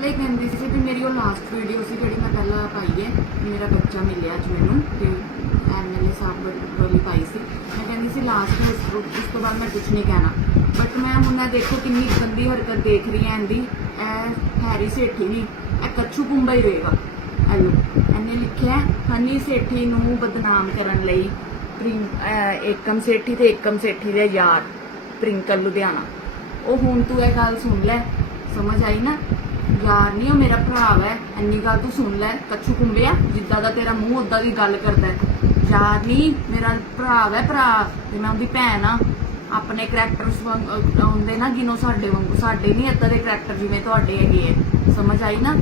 ਪਹਿਲੇ ਹੀ ਕਹਿੰਦੀ ਸੀ ਕਿ ਮੇਰੀ ਉਹ ਲਾਸਟ ਵੀਡੀਓ ਸੀ ਜਿਹੜੀ ਮੈਂ ਪਹਿਲਾਂ ਪਾਈ ਹੈ, ਮੇਰਾ ਬੱਚਾ ਮਿਲਿਆ ਅੱਜ ਮੈਨੂੰ ਤੇ ਐਮਐਲਏ ਸਾਹਿਬ ਵਾਲੀ ਪਾਈ ਸੀ। ਮੈਂ ਕਹਿੰਦੀ ਸੀ ਲਾਸਟ ਉਸ ਉਸ ਤੋਂ ਬਾਅਦ ਮੈਂ ਕੁਝ ਨਹੀਂ ਕਹਿਣਾ। ਬਟ ਮੈਂ ਹੁਣ ਇਹ ਦੇਖੋ ਕਿੰਨੀ ਗੰਦੀ ਹਰਕਤ ਦੇਖ ਰਹੀ ਹਾਂ ਇਹਦੀ। ਇਹ ਹੈਰੀ ਸੇਠੀ ਨਹੀਂ, ਇਹ ਕੱਛੂ ਕੁੰਬਾ ਹੀ ਰਹੇਗਾ ਹੈਲੋ ਇਹਨੇ ਲਿਖਿਆ ਹਨੀ ਸੇਠੀ ਨੂੰ ਬਦਨਾਮ ਕਰਨ ਲਈ ਪ੍ਰਿੰ- ਏਕਮ ਸੇਠੀ ਤੇ ਏਕਮ ਸੇਠੀ ਦੇ ਯਾਰ, ਪ੍ਰਿੰਕਲ ਲੁਧਿਆਣਾ। ਉਹ ਹੁਣ ਤੂੰ ਇਹ ਗੱਲ ਸੁਣ ਲੈ, ਸਮਝ ਆਈ ਨਾ? ਯਾਰ ਨਹੀਂ ਉਹ ਮੇਰਾ ਭਰਾ ਹੈ ਇੰਨੀ ਗੱਲ ਤੂੰ ਸੁਣ ਲੈ, ਕੱਛੂ ਕੁੰਬਿਆ ਜਿੱਦਾਂ ਦਾ ਤੇਰਾ ਮੂੰਹ ਉਦਾਂ ਦੀ ਗੱਲ ਕਰਦਾ ਯਾਰ ਨਹੀਂ ਮੇਰਾ ਭਰਾ ਹੈ ਭਰਾ, ਤੇ ਮੈਂ ਉਹਦੀ ਭੈਣ ਆ। ਆਪਣੇ ਕਰੈਕਟਰਸ ਹੁੰਦੇ ਨਾ ਗਿਨੋ ਸਾਡੇ ਵਾਂਗੂ। ਸਾਡੇ ਨਹੀਂ ਏਦਾਂ ਦੇ ਕਰੈਕਟਰ ਜਿਵੇਂ ਤੁਹਾਡੇ ਹੈਗੇ ਹੈ ਸਮਝ ਆਈ ਨਾ?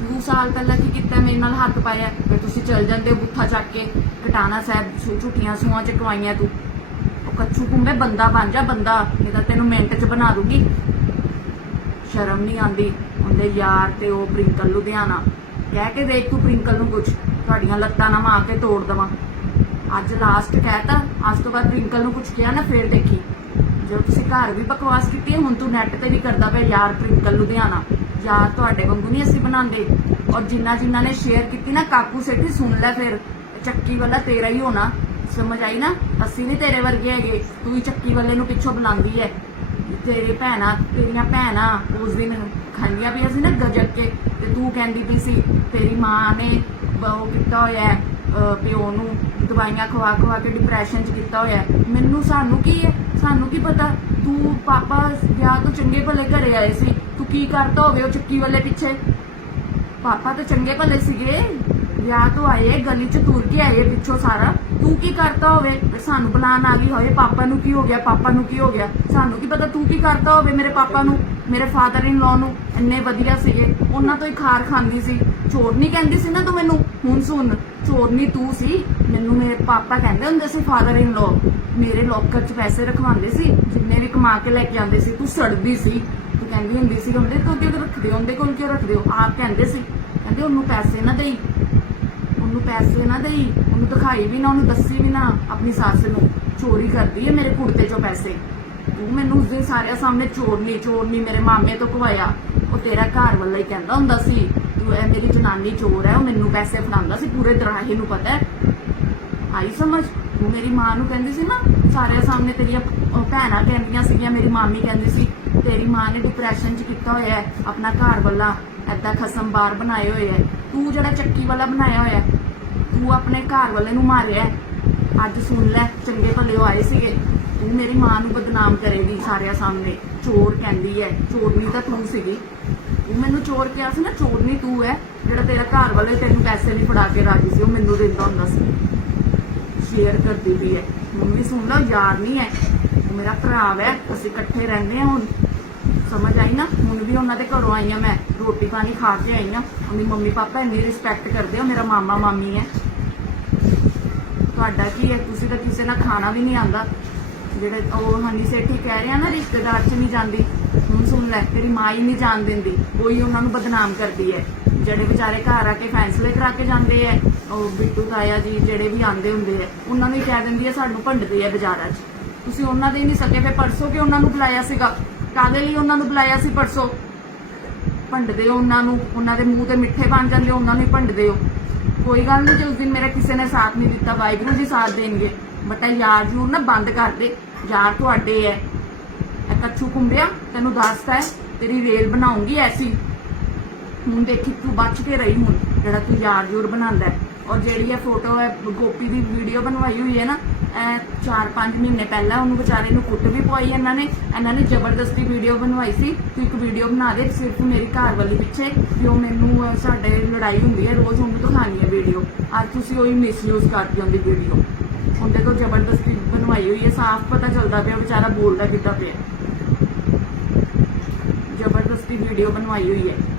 ਦੋ ਸਾਲ ਪਹਿਲਾਂ ਕੀ ਕੀਤਾ, ਮੇਰੇ ਨਾਲ ਹੱਥ ਪਾਇਆ? ਫਿਰ ਤੁਸੀਂ ਚਲ ਜਾਂਦੇ ਹੋ ਬੁੱਥਾ ਚੱਕ ਕੇ। ਕਟਾਣਾ ਸਾਹਿਬ ਛੂ- ਝੂਠੀਆਂ ਸੂਆਂ ਚਕਵਾਈਆਂ ਤੂੰ। ਉਹ ਕੱਛੂ ਕੁੰਬੇ ਬੰਦਾ ਬਣ ਜਾ, ਬੰਦਾ। ਇਹਦਾ ਤੈਨੂੰ ਮਿੰਟ 'ਚ ਬਣਾ ਦੂਗੀ। ਸ਼ਰਮ ਨਹੀਂ ਆਂਦੀ ਉਹਦੇ ਯਾਰ ਤੇ ਉਹ ਪ੍ਰਿੰਕਲ ਲੁਧਿਆਣਾ। ਕਹਿ ਕੇ ਦੇਖ ਤੂੰ ਪ੍ਰਿੰਕਲ ਨੂੰ ਕੁਝ ਤੁਹਾਡੀਆਂ ਲੱਤਾਂ ਨਾ ਮਾਰ ਕੇ ਤੋੜ ਦਵਾਂ। ਅੱਜ ਲਾਸਟ ਕਹਿਤਾ, ਅੱਜ ਤੋਂ ਬਾਅਦ ਪ੍ਰਿੰਕਲ ਨੂੰ ਕੁਝ ਕਿਹਾ ਨਾ, ਫੇਰ ਦੇਖੀ। ਜੋ ਤੁਸੀਂ ਘਰ ਵੀ ਬਕਵਾਸ ਕੀਤੀ ਹੁਣ ਤੂੰ ਨੈਟ ਤੇ ਵੀ ਕਰਦਾ ਪਿਆ ਯਾਰ ਪ੍ਰਿੰਕਲ ਲੁਧਿਆਣਾ। ਯਾਰ ਤੁਹਾਡੇ ਵਾਂਗੂ ਨਹੀਂ ਅਸੀਂ ਬਣਾਉਂਦੇ। ਔਰ ਜਿੰਨਾ ਜਿੰਨਾ ਨੇ ਸ਼ੇਅਰ ਕੀਤੀ ਨਾ, ਕਾਕੂ ਸੇਠੀ ਸੁਣ ਲੈ ਫਿਰ। ਚੱਕੀ ਵਾਲਾ ਤੇਰਾ ਹੀ ਹੋਣਾ। ਸਮਝ ਆਈ ਨਾ? ਅਸੀਂ ਨਹੀਂ ਤੇਰੇ ਵਰਗੇ ਹੈਗੇ। ਤੂੰ ਹੀ ਚੱਕੀ ਵਾਲੇ ਨੂੰ ਪਿੱਛੋਂ ਬੁਲਾਉਂਦੀ ਹੈ। ਤੇਰੀ ਭੈਣਾ, ਤੇਰੀਆਂ ਭੈਣਾਂ ਉਸ ਦਿਨ ਖਾਂਦੀਆਂ ਪਈਆਂ ਸੀ ਨਾ ਗਜਕ ਕੇ ਤੇ ਤੂੰ ਕਹਿੰਦੀ ਪਈ ਸੀ, ਤੇਰੀ ਮਾਂ ਨੇ ਉਹ ਕੀਤਾ ਹੋਇਆ ਪਿਓ ਨੂੰ ਦਵਾਈਆਂ ਖਵਾ ਖਵਾ ਕੇ ਡਿਪਰੈਸ਼ਨ ਚ ਕੀਤਾ ਹੋਇਆ ਮੈਨੂੰ ਸਾਨੂੰ ਕੀ ਹੈ? ਸਾਨੂੰ ਕੀ ਪਤਾ? ਤੂੰ ਪਾਪਾ ਵਿਆਹ ਤੋਂ ਚੰਗੇ ਭਲੇ ਘਰੇ ਆਏ ਸੀ, ਤੂੰ ਕੀ ਕਰਦਾ ਹੋਵੇ ਉਹ ਚੱਕੀ ਵਾਲੇ ਪਿੱਛੇ? ਪਾਪਾ ਤਾਂ ਚੰਗੇ ਭਲੇ ਸੀਗੇ, ਵਿਆਹ ਤੋਂ ਆਏ, ਗਲੀ ਚ ਤੁਰ ਕੇ ਆਏ ਪਿੱਛੋਂ ਸਾਰਾ। ਤੂੰ ਕੀ ਕਰਤਾ ਹੋਵੇ? ਸਾਨੂੰ ਬੁਲਾਣ ਆ ਗਈ ਹੋਏ। ਪਾਪਾ ਨੂੰ ਕੀ ਹੋ ਗਿਆ? ਪਾਪਾ ਨੂੰ ਕੀ ਹੋ ਗਿਆ? ਸਾਨੂੰ ਕੀ ਪਤਾ? ਤੂੰ ਕੀ ਕਰਦਾ ਹੋਵੇ ਮੇਰੇ ਪਾਪਾ ਨੂੰ? ਮੇਰੇ ਫਾਦਰ ਇਨ ਲਾਅ ਨੂੰ? ਇੰਨੇ ਵਧੀਆ ਸੀਗੇ। ਉਹਨਾਂ ਤੋਂ ਹੀ ਖਾਰ ਖਾਂਦੀ ਸੀ। ਚੋਰਨੀ ਕਹਿੰਦੀ ਸੀ ਨਾ ਤੂੰ ਮੈਨੂੰ? ਹੁਣ ਸੁਣ। ਚੋਰਨੀ ਤੂੰ ਸੀ। ਮੈਨੂੰ ਮੇਰੇ ਪਾਪਾ ਕਹਿੰਦੇ ਹੁੰਦੇ ਸੀ ਫਾਦਰ ਇਨ ਲਾਅ ਮੇਰੇ ਲੋਕਰ 'ਚ ਪੈਸੇ ਰਖਵਾਉਂਦੇ ਸੀ। ਜਿੰਨੇ ਵੀ ਕਮਾ ਕੇ ਲੈ ਕੇ ਆਉਂਦੇ ਸੀ, ਤੂੰ ਸੜਦੀ ਸੀ। ਤੂੰ ਕਹਿੰਦੀ ਹੁੰਦੀ ਸੀ ਉਹਦੇ ਕੋਲ ਕਿਉਂ ਰੱਖਦੇ ਹੋ? ਉਹਦੇ ਕੋਲ ਕਿਉਂ ਰੱਖਦੇ ਹੋ? ਆਪ ਕਹਿੰਦੇ ਸੀ। ਕਹਿੰਦੇ ਉਹਨੂੰ ਪੈਸੇ ਨਾ ਦੇਈ। ਉਹਨੂੰ ਪੈਸੇ ਨਾ ਦੇਈ, ਉਹਨੂੰ ਦਿਖਾਈ ਵੀ ਨਾ, ਉਹਨੂੰ ਦੱਸੀ ਵੀ ਨਾ, ਆਪਣੀ ਸੱਸ ਨੂੰ ਚੋਰੀ ਕਰਦੀ ਹੈ ਮੇਰੇ ਕੁੜਤੇ ਚੋਂ ਪੈਸੇ। ਤੂੰ ਮੈਨੂੰ ਉਸ ਦਿਨ ਸਾਰਿਆਂ ਸਾਹਮਣੇ ਚੋਰਨੀ ਚੋਰਨੀ ਮੇਰੇ ਮਾਮੇ ਤੋਂ ਕਵਾਇਆ ਉਹ ਤੇਰਾ ਘਰ ਵਾਲਾ ਹੀ ਕਹਿੰਦਾ ਹੁੰਦਾ ਸੀ, ਤੂੰ ਇਹ ਮੇਰੀ ਜਨਾਨੀ ਚੋਰ ਹੈ, ਉਹ ਮੈਨੂੰ ਪੈਸੇ ਫੜਾਉਂਦਾ ਸੀ, ਪੂਰੇ ਦਰਾਹੇ ਨੂੰ ਪਤਾ ਹੈ। ਆਈ ਸਮਝ? ਤੂੰ ਮੇਰੀ ਮਾਂ ਨੂੰ ਕਹਿੰਦੀ ਸੀ ਨਾ, ਸਾਰਿਆਂ ਸਾਹਮਣੇ ਤੇਰੀਆਂ ਭੈਣਾਂ ਕਹਿੰਦੀਆਂ ਸੀਗੀਆਂ, ਮੇਰੀ ਮਾਮੀ ਕਹਿੰਦੀ ਸੀ, ਤੇਰੀ ਮਾਂ ਨੇ ਡਿਪਰੈਸ਼ਨ 'ਚ ਕੀਤਾ ਹੋਇਆ ਹੈ, ਆਪਣਾ ਘਰ ਵਾਲਾ ਐਦਾਂ ਖਸਮ ਬਾਰ ਬਣਾਏ ਹੋਏ ਹੈ। ਤੂੰ ਜਿਹੜਾ ਚੱਕੀ ਵਾਲਾ ਬਣਾਇਆ ਹੋਇਆ ਤੂੰ ਆਪਣੇ ਘਰ ਵਾਲੇ ਨੂੰ ਮਾਰਿਆ ਅੱਜ ਸੁਣ ਲੈ, ਚੰਗੇ ਭਲੇ ਉਹ ਆਏ ਸੀਗੇ। ਤੂੰ ਮੇਰੀ ਮਾਂ ਨੂੰ ਬਦਨਾਮ ਕਰੇਗੀ ਸਾਰਿਆਂ ਸਾਹਮਣੇ। ਚੋਰ ਕਹਿੰਦੀ ਹੈ, ਚੋਰਨੀ ਤਾਂ ਤੂੰ ਸੀਗੀ। ਤੂੰ ਮੈਨੂੰ ਚੋਰ ਕਿਹਾ ਸੀ ਨਾ, ਚੋਰਨੀ ਤੂੰ ਹੈ। ਜਿਹੜਾ ਤੇਰਾ ਘਰ ਵਾਲੇ ਤੈਨੂੰ ਪੈਸੇ ਨਹੀਂ ਫੜਾ ਕੇ ਰਾਜੀ ਸੀ, ਉਹ ਮੈਨੂੰ ਦਿੰਦਾ ਹੁੰਦਾ ਸੀ। ਸ਼ੇਅਰ ਕਰਦੀ ਵੀ ਹੈ। ਮੰਮੀ ਸੁਣ ਲਓ, ਯਾਰ ਨਹੀਂ ਹੈ। ਉਹ ਮੇਰਾ ਭਰਾ ਹੈ ਅਸੀਂ ਇਕੱਠੇ ਰਹਿੰਦੇ ਹਾਂ ਹੁਣ। ਸਮਝ ਆਈ ਨਾ, ਹੁਣ ਵੀ ਉਹਨਾਂ ਦੇ ਘਰੋਂ ਆਈ ਆ ਮੈਂ, ਰੋਟੀ ਪਾਣੀ ਖਾ ਕੇ ਆਈ ਹਾਂ। ਉਹਦੀ ਮੰਮੀ ਪਾਪਾ ਇੰਨੀ ਰਿਸਪੈਕਟ ਕਰਦੇ ਆ ਮੇਰਾ ਮਾਮਾ ਮਾਮੀ ਹੈ। ਤੁਹਾਡਾ ਕੀ ਹੈ? ਤੁਸੀਂ ਤਾਂ ਕਿਸੇ ਨਾਲ ਖਾਣਾ ਵੀ ਨਹੀਂ ਆਂਦਾ। ਜਿਹੜੇ ਉਹ ਹਨੀ ਸੇਠੀ ਕਹਿ ਰਿਹਾ ਨਾ, ਰਿਸ਼ਤੇਦਾਰ ਚ ਨਹੀਂ ਜਾਂਦੀ। ਹੁਣ ਸੁਣ ਲੈ, ਤੇਰੀ ਮਾਂ ਹੀ ਨਹੀਂ ਜਾਣ ਦਿੰਦੀ। ਕੋਈ ਉਹਨਾਂ ਨੂੰ ਬਦਨਾਮ ਕਰਦੀ ਹੈ। ਜਿਹੜੇ ਵਿਚਾਰੇ ਘਰ ਆ ਕੇ ਫੈਸਲੇ ਕਰਾ ਕੇ ਜਾਂਦੇ ਐ ਉਹ ਬਿੱਟੂ ਤਾਇਆ ਜੀ ਜਿਹੜੇ ਵੀ ਆਂਦੇ ਹੁੰਦੇ ਐ ਉਹਨਾਂ ਨੂੰ ਕਹਿ ਦਿੰਦੀ ਐ ਸਾਨੂੰ ਭੰਡਦੇ ਐ ਬਾਜ਼ਾਰਾਂ 'ਚ। ਤੁਸੀਂ ਉਹਨਾਂ ਦੇ ਨਹੀਂ ਸਕੇ, ਫਿਰ ਪਰਸੋਂ ਕਿ ਉਹਨਾਂ ਨੂੰ ਬੁਲਾਇਆ ਸੀਗਾ? ਕਾਦੇ ਲਈ ਉਹਨਾਂ ਨੂੰ ਬੁਲਾਇਆ ਸੀ ਪਰਸੋਂ? ਭੰਡਦੇ ਹੋ ਉਹਨਾਂ ਨੂੰ, ਉਹਨਾਂ ਦੇ ਮੂੰਹ ਤੇ ਮਿੱਠੇ ਬਣ ਜਾਂਦੇ ਹੋ, ਉਹਨਾਂ ਨੂੰ ਹੀ ਭੰਡਦੇ ਹੋ। ਕੋਈ ਗੱਲ ਨਹੀਂ, ਜੇ ਉਸ ਦਿਨ ਮੇਰਾ ਕਿਸੇ ਨੇ ਸਾਥ ਨਹੀਂ ਦਿੱਤਾ, ਵਾਹਿਗੁਰੂ ਜੀ ਸਾਥ ਦੇਣਗੇ। ਬਟ ਇਹ ਯਾਰ ਜਰੂਰ ਨਾ ਬੰਦ ਕਰ ਦੇ, ਯਾਰ ਤੁਹਾਡੇ ਐ। ਇਹ ਕੱਛੂ ਕੁੰਬਿਆ ਤੈਨੂੰ ਦੱਸਦਾ ਹੈ ਤੇਰੀ ਰੇਲ ਬਣਾਉਂਗੀ ਐਸੀ। ਹੁਣ ਦੇਖੀ ਤੂੰ ਬਚ ਕੇ ਰਹੀ ਹੁਣ, ਜਿਹੜਾ ਤੂੰ ਯਾਰ ਜੂਰ ਬਣਾਉਂਦਾ ਔਰ ਜਿਹੜੀ ਇਹ ਫੋਟੋ ਹੈ ਗੋਪੀ ਦੀ ਵੀਡੀਓ ਬਣਵਾਈ ਹੋਈ ਹੈ ਨਾ 4-5 ਮਹੀਨੇ ਪਹਿਲਾਂ ਉਹਨੂੰ ਵਿਚਾਰੇ ਨੂੰ ਕੁੱਟ ਵੀ ਪਵਾਈ ਇਹਨਾਂ ਨੇ। ਇਹਨਾਂ ਨੇ ਜ਼ਬਰਦਸਤੀ ਵੀਡੀਓ ਬਣਵਾਈ ਸੀ ਤੂੰ ਇੱਕ ਵੀਡੀਓ ਬਣਾ ਦੇ ਸਿਰਫ ਮੇਰੀ ਘਰ ਵਾਲੀ ਪਿੱਛੇ ਵੀ ਉਹ ਮੈਨੂੰ ਸਾਡੇ ਲੜਾਈ ਹੁੰਦੀ ਹੈ, ਰੋਜ਼ ਉਹਨੂੰ ਦਿਖਾਣੀ ਹੈ ਵੀਡੀਓ ਅੱਜ ਤੁਸੀਂ ਉਹੀ ਮਿਸਯੂਜ਼ ਕਰਦੇ ਹੋ ਦੀ ਵੀਡੀਓ ਉਹਦੇ ਤੋਂ ਜ਼ਬਰਦਸਤੀ ਬਣਵਾਈ ਹੋਈ ਹੈ, ਸਾਫ਼ ਪਤਾ ਚੱਲਦਾ ਪਿਆ, ਵਿਚਾਰਾ ਬੋਲਦਾ ਕਿੱਦਾਂ ਪਿਆ। ਜ਼ਬਰਦਸਤੀ ਵੀਡੀਓ ਬਣਵਾਈ ਹੋਈ ਹੈ।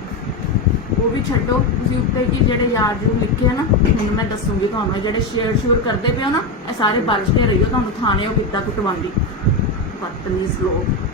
ਉਹ ਵੀ ਛੱਡੋ। ਤੁਸੀਂ ਉੱਤੇ ਕੀ ਜਿਹੜੇ ਯਾਰ ਜੂ ਲਿਖੇ ਆ ਨਾ, ਹੁਣ ਮੈਂ ਦੱਸੂਗੀ ਤੁਹਾਨੂੰ। ਜਿਹੜੇ ਸ਼ੇਅਰ ਸ਼ੂਰ ਕਰਦੇ ਪਿਓ ਨਾ, ਇਹ ਸਾਰੇ ਬਰਸ਼ ਕੇ ਰਹੀਓ ਤੁਹਾਨੂੰ ਥਾਣੇ ਉਹ ਕਿੱਦਾਂ ਕੁੱਟਵਾਂਗੀ ਬਦਤਮੀਜ਼ ਲੋਕ।